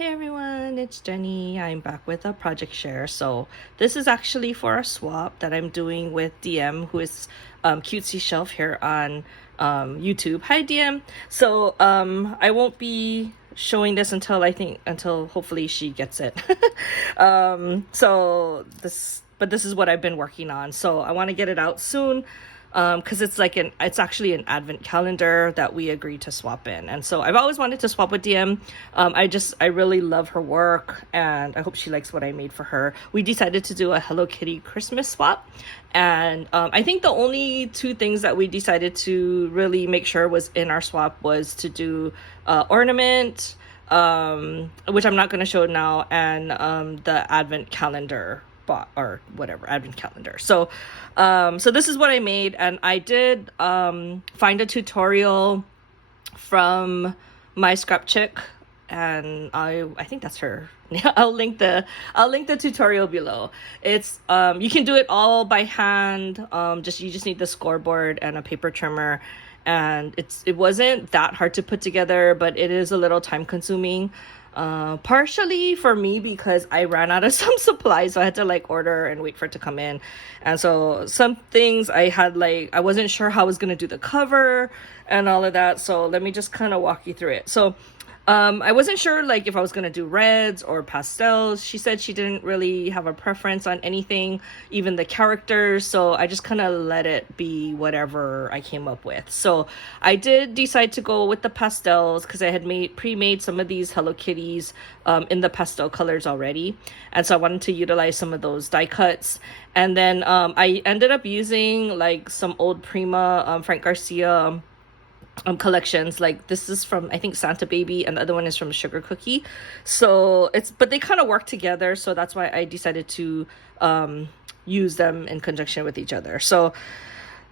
Hey everyone, it's Jenny. I'm back with a project share. So this is actually for a swap that I'm doing with DM, who is Cutesy Shelf here on YouTube. Hi DM. So I won't be showing this until hopefully she gets it. But this is what I've been working on. So I want to get it out soon. Because it's actually an advent calendar that we agreed to swap in. And so I've always wanted to swap with DM. I really love her work and I hope she likes what I made for her. We decided to do a Hello Kitty Christmas swap. And I think the only two things that we decided to really make sure was in our swap was to do ornament, which I'm not going to show now, and the advent calendar or whatever advent calendar. So this is what I made, and I did find a tutorial from my scrap chick, and I think that's her. I'll link the tutorial below. It's you can do it all by hand. You just need the scoreboard and a paper trimmer, and it wasn't that hard to put together, but it is a little time consuming. Partially for me because I ran out of some supplies, so I had to order and wait for it to come in. And so some things I wasn't sure how I was gonna do the cover and all of that, so let me just kind of walk you through it. So I wasn't sure if I was gonna do reds or pastels. She said she didn't really have a preference on anything, even the characters, so I just kind of let it be whatever I came up with. So I did decide to go with the pastels because I had pre-made some of these Hello Kitties in the pastel colors already, and so I wanted to utilize some of those die cuts. And then I ended up using some old Prima Frank Garcia collections. This is from, I think, Santa Baby, and the other one is from Sugar Cookie. So but they kind of work together, so that's why I decided to use them in conjunction with each other. So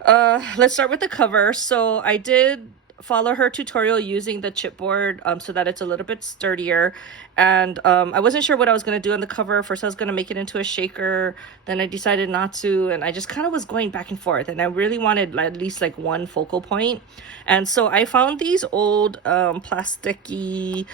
let's start with the cover. So I did follow her tutorial using the chipboard so that it's a little bit sturdier, and I wasn't sure what I was going to do on the cover. First I was going to make it into a shaker, then I decided not to, and I just kind of was going back and forth, and I really wanted at least one focal point. And so I found these old plasticky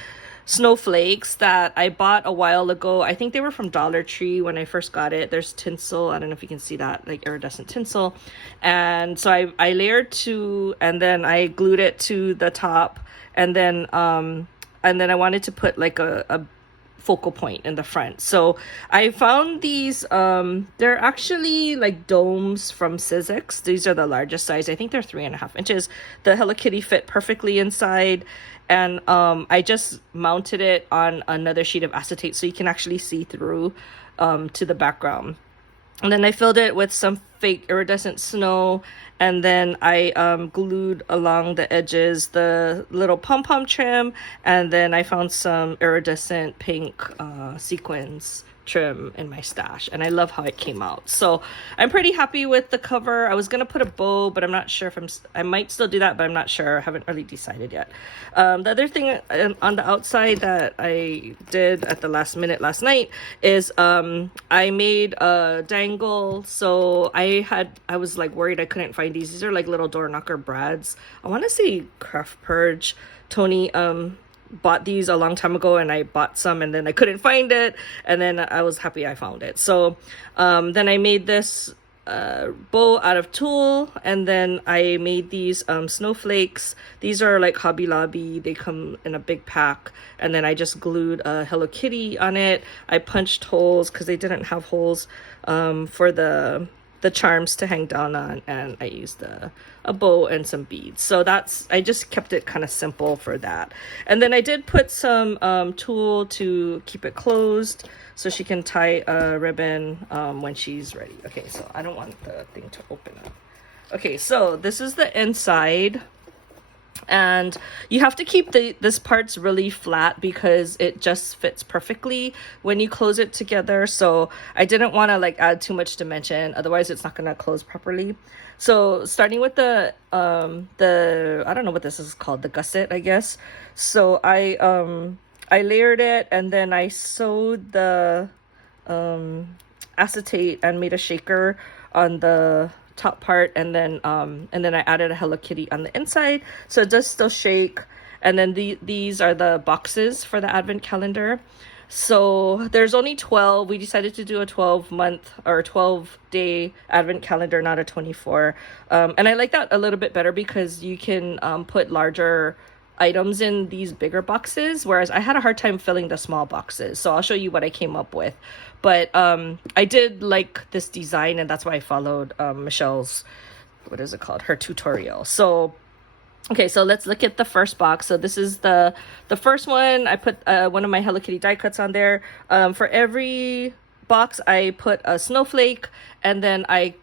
snowflakes that I bought a while ago. I think they were from Dollar Tree when I first got it. There's tinsel, I don't know if you can see that, iridescent tinsel. And so I layered two, and then I glued it to the top, and then I wanted to put a focal point in the front. So I found these they're actually domes from Sizzix. These are the largest size. I think they're 3.5 inches. The Hello Kitty fit perfectly inside, and I just mounted it on another sheet of acetate so you can actually see through to the background. And then I filled it with some fake iridescent snow, and then I glued along the edges the little pom-pom trim, and then I found some iridescent pink sequins trim in my stash, and I love how it came out. So I'm pretty happy with the cover. I was gonna put a bow, but I'm not sure if I might still do that, but I'm not sure. I haven't really decided yet. The other thing on the outside that I did at the last minute last night is I made a dangle. So I was worried I couldn't find these. These are little door knocker brads. I want to say Craft Purge. Tony bought these a long time ago, and I bought some, and then I couldn't find it, and then I was happy I found it. So then I made this bow out of tulle, and then I made these snowflakes. These are Hobby Lobby. They come in a big pack, and then I just glued a Hello Kitty on it. I punched holes because they didn't have holes for the charms to hang down on, and I used a bow and some beads. So I just kept it kind of simple for that. And then I did put some tulle to keep it closed so she can tie a ribbon when she's ready. Okay, so I don't want the thing to open up. Okay, so this is the inside. And you have to keep this parts really flat because it just fits perfectly when you close it together. So I didn't want to add too much dimension, otherwise it's not going to close properly. So starting with the I don't know what this is called, the gusset, I guess. So I layered it, and then I sewed the acetate and made a shaker on the top part, and then I added a Hello Kitty on the inside, so it does still shake. And then these are the boxes for the advent calendar. So there's only 12. We decided to do a 12-month or 12-day advent calendar, not a 24. And I like that a little bit better because you can put larger items in these bigger boxes, whereas I had a hard time filling the small boxes. So I'll show you what I came up with. But I did like this design, and that's why I followed Michelle's, what is it called? Her tutorial. So okay, so let's look at the first box. So this is the first one. I put one of my Hello Kitty die cuts on there. For every box, I put a snowflake, and then I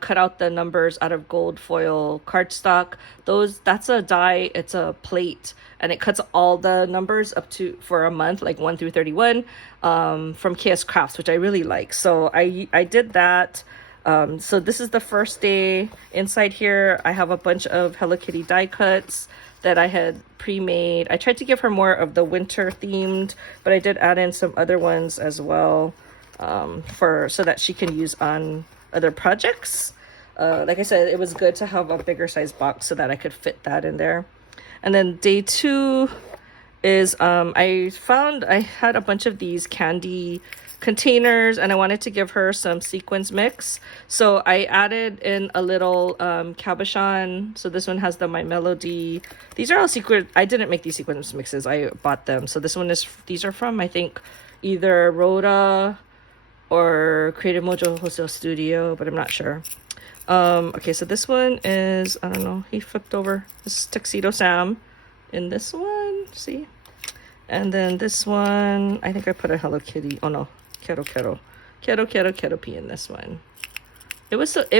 cut out the numbers out of gold foil cardstock. That's a die. It's a plate, and it cuts all the numbers up to for a month, like 1 through 31, from KS Crafts, which I really like. So I did that. So this is the first day. Inside here, I have a bunch of Hello Kitty die cuts that I had pre-made. I tried to give her more of the winter themed, but I did add in some other ones as well, so that she can use on other projects. Like I said, it was good to have a bigger size box so that I could fit that in there. And then day 2 is I found I had a bunch of these candy containers, and I wanted to give her some sequins mix, so I added in a little cabochon. So this one has the My Melody. These are all secret. I didn't make these sequins mixes, I bought them. So this one is, these are from, I think, either Rhoda or Creative Mojo Wholesale Studio, but I'm not sure. Okay, so this one is, I don't know, he flipped over. This is Tuxedo Sam in this one, see? And then this one, I think I put a Hello Kitty. Oh no, Kero P in this one. It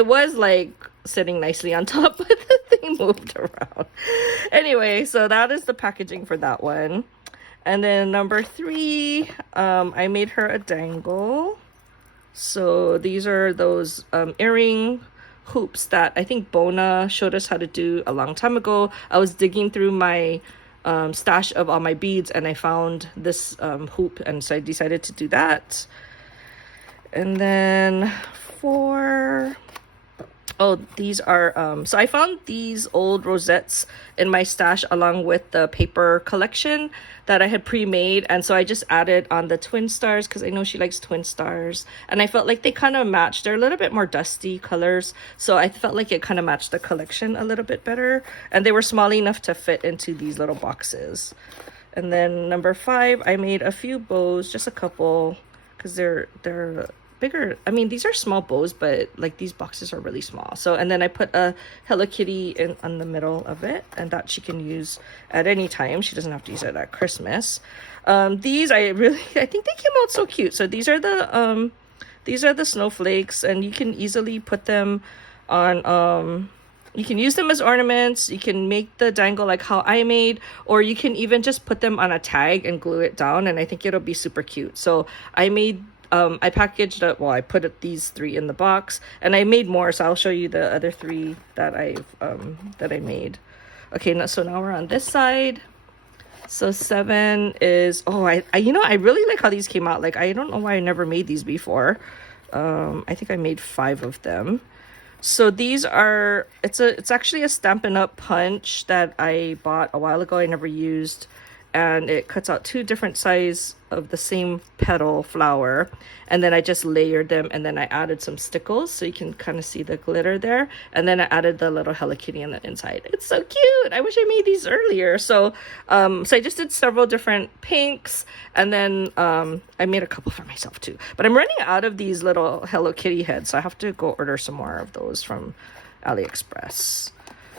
was like sitting nicely on top, but the thing moved around. Anyway, so that is the packaging for that one. And then number 3, I made her a dangle. So these are those earring hoops that I think Bona showed us how to do a long time ago. I was digging through my stash of all my beads, and I found this hoop, and so I decided to do that. And then these are so I found these old rosettes in my stash along with the paper collection that I had pre-made, and so I just added on the twin stars because I know she likes twin stars, and I felt like they kind of matched. They're a little bit more dusty colors, so I felt like it kind of matched the collection a little bit better, and they were small enough to fit into these little boxes. And then number 5, I made a few bows, just a couple, because they're bigger. I mean, these are small bows, but like these boxes are really small. So, and then I put a Hello Kitty on the middle of it, and that she can use at any time. She doesn't have to use it at Christmas. These I think they came out so cute. So these are the snowflakes, and you can easily put them on you can use them as ornaments. You can make the dangle like how I made, or you can even just put them on a tag and glue it down, and I think it'll be super cute. So I made I packaged up, I put these 3 in the box, and I made more, so I'll show you the other 3 that I made. Okay, so now we're on this side. So 7 is, I really like how these came out. Like, I don't know why I never made these before. I think I made 5 of them. So these are, it's actually a Stampin' Up! Punch that I bought a while ago. I never used, and it cuts out 2 different sizes of the same petal flower, and then I just layered them, and then I added some stickles so you can kind of see the glitter there, and then I added the little Hello Kitty on the inside. It's so cute. I wish I made these earlier. So I just did several different pinks, and then I made a couple for myself too, but I'm running out of these little Hello Kitty heads, so I have to go order some more of those from AliExpress.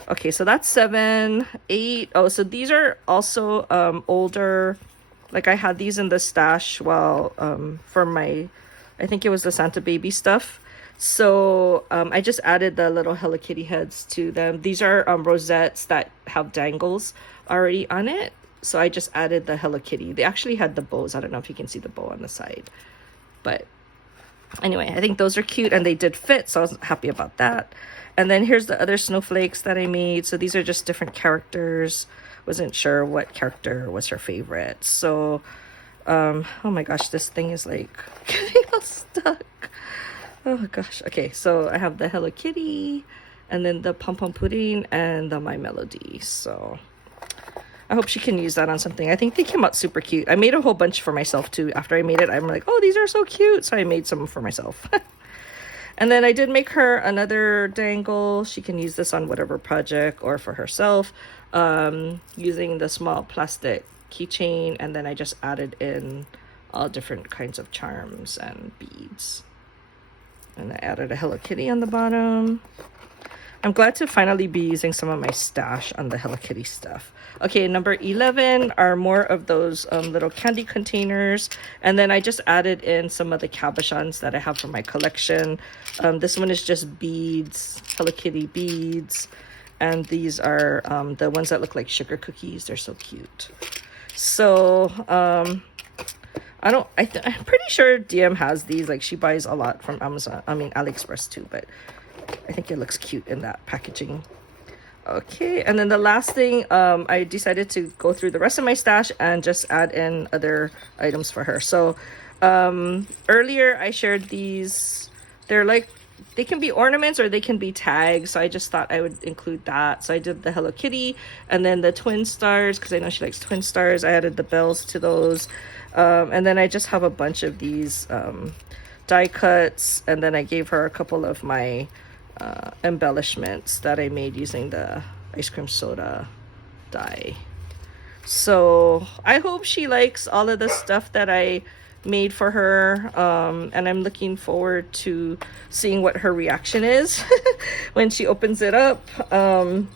Okay, so that's 7, 8. So these are also older. Like, I had these in the stash for my, I think it was the Santa Baby stuff. So I just added the little Hello Kitty heads to them. These are rosettes that have dangles already on it. So I just added the Hello Kitty. They actually had the bows. I don't know if you can see the bow on the side. But anyway, I think those are cute, and they did fit, so I was happy about that. And then here's the other snowflakes that I made. So these are just different characters. Wasn't sure what character was her favorite. So, oh my gosh, this thing is like getting all stuck. Oh gosh. Okay, so I have the Hello Kitty, and then the Pom Pom Pudding, and the My Melody. So, I hope she can use that on something. I think they came out super cute. I made a whole bunch for myself too. After I made it, I'm like, oh, these are so cute. So I made some for myself. And then I did make her another dangle. She can use this on whatever project or for herself, using the small plastic keychain. And then I just added in all different kinds of charms and beads. And I added a Hello Kitty on the bottom. I'm glad to finally be using some of my stash on the Hello Kitty stuff. Okay, number 11 are more of those little candy containers. And then I just added in some of the cabochons that I have from my collection. This one is just beads, Hello Kitty beads. And these are the ones that look like sugar cookies. They're so cute. So, I'm pretty sure DM has these. Like, she buys a lot from Amazon. I mean, AliExpress too, but I think it looks cute in that packaging. Okay, and then the last thing, I decided to go through the rest of my stash and just add in other items for her. So earlier I shared these. They're like, they can be ornaments or they can be tags, so I just thought I would include that. So I did the Hello Kitty and then the twin stars, because I know she likes twin stars. I added the bells to those, and then I just have a bunch of these die cuts, and then I gave her a couple of my embellishments that I made using the ice cream soda die. So I hope she likes all of the stuff that I made for her, and I'm looking forward to seeing what her reaction is when she opens it up. And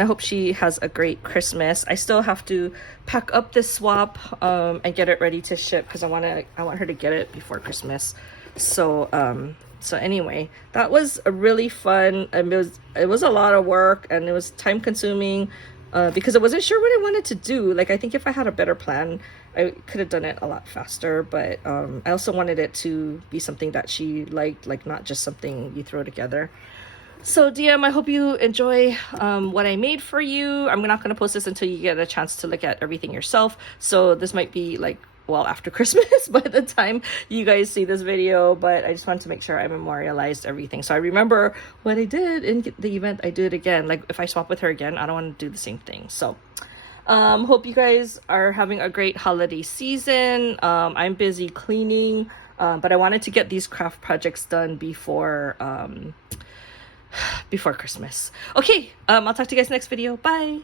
I hope she has a great Christmas. I still have to pack up this swap and get it ready to ship, because I want her to get it before Christmas. So anyway, that was a really fun. It was a lot of work, and it was time consuming because I wasn't sure what I wanted to do. Like, I think if I had a better plan, I could have done it a lot faster. But I also wanted it to be something that she liked, like not just something you throw together. So DM, I hope you enjoy what I made for you. I'm not going to post this until you get a chance to look at everything yourself. So this might be like, well, after Christmas by the time you guys see this video, but I just wanted to make sure I memorialized everything. So I remember what I did in the event. I do it again. Like, if I swap with her again, I don't want to do the same thing. So hope you guys are having a great holiday season. I'm busy cleaning, but I wanted to get these craft projects done before Christmas. Okay, I'll talk to you guys next video. Bye.